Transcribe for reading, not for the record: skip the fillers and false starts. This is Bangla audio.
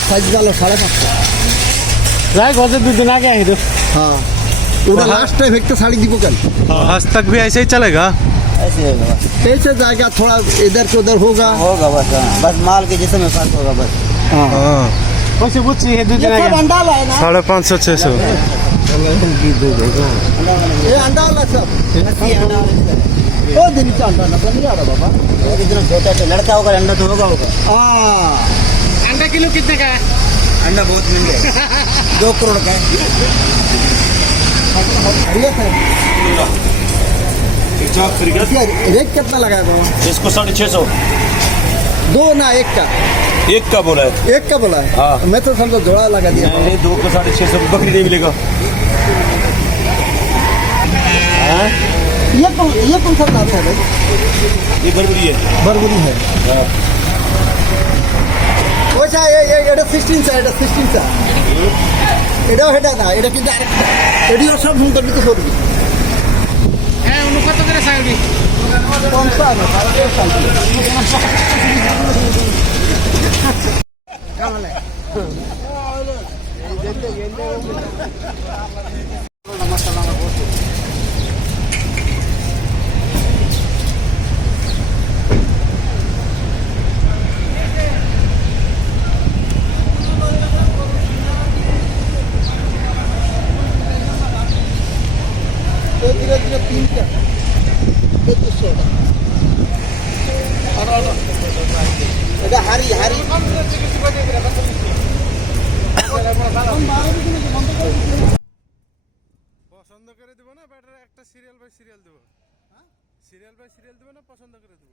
साइज वाला 550 যাই গজে 2 दिन आगे आई तो हाँ उधर लास्ट टाइम एक तो साड़ी दीपो कल आज तक भी ऐसे ही चलेगा? ऐसे होगा बस। कैसे जाएगा थोड़ा इधर से उधर होगा होगा बस हाँ। बस माल के जिसम में फर्क होगा बस। हाँ हाँ कैसे बुझी है 2 ये दिन सब आगे अंडा वाला है ना 550 600। ये अंडा वाला सब अस्सी अंडा ओ दिन का अंडा ना बन रहा बाबा और इतना छोटा तो लड़का होगा अंडा तो होगा हाँ अंडा किलो कितने का है अंडा बहुत महंगा है 2 करोड़ का है। बढ़िया है इसका रेट कितना लगाया बाबा इसको 650 दो ना एक का एक का बोला है। एक का बोला है हाँ। मैं तो समझो जोड़ा लगा दिया नहीं 2 को 650 बकरी नहीं मिलेगा। ये कौन सा नाम है भाई ये बरबरी है। बरबरी है ওইটা এটা 16 টা এটা 16 টা এটাও হেডা না এটা কিন্তু আরেকটা এডিও সব সুন্দর কিন্তু করবি হ্যাঁ অনুপাত করে সাইডি 50 না 3 টা 200 এটা হারি হারি পছন্দ করে দেব না ব্যাটার একটা সিরিয়াল বাই সিরিয়াল দেব সিরিয়াল বাই সিরিয়াল দেব না পছন্দ করে দেব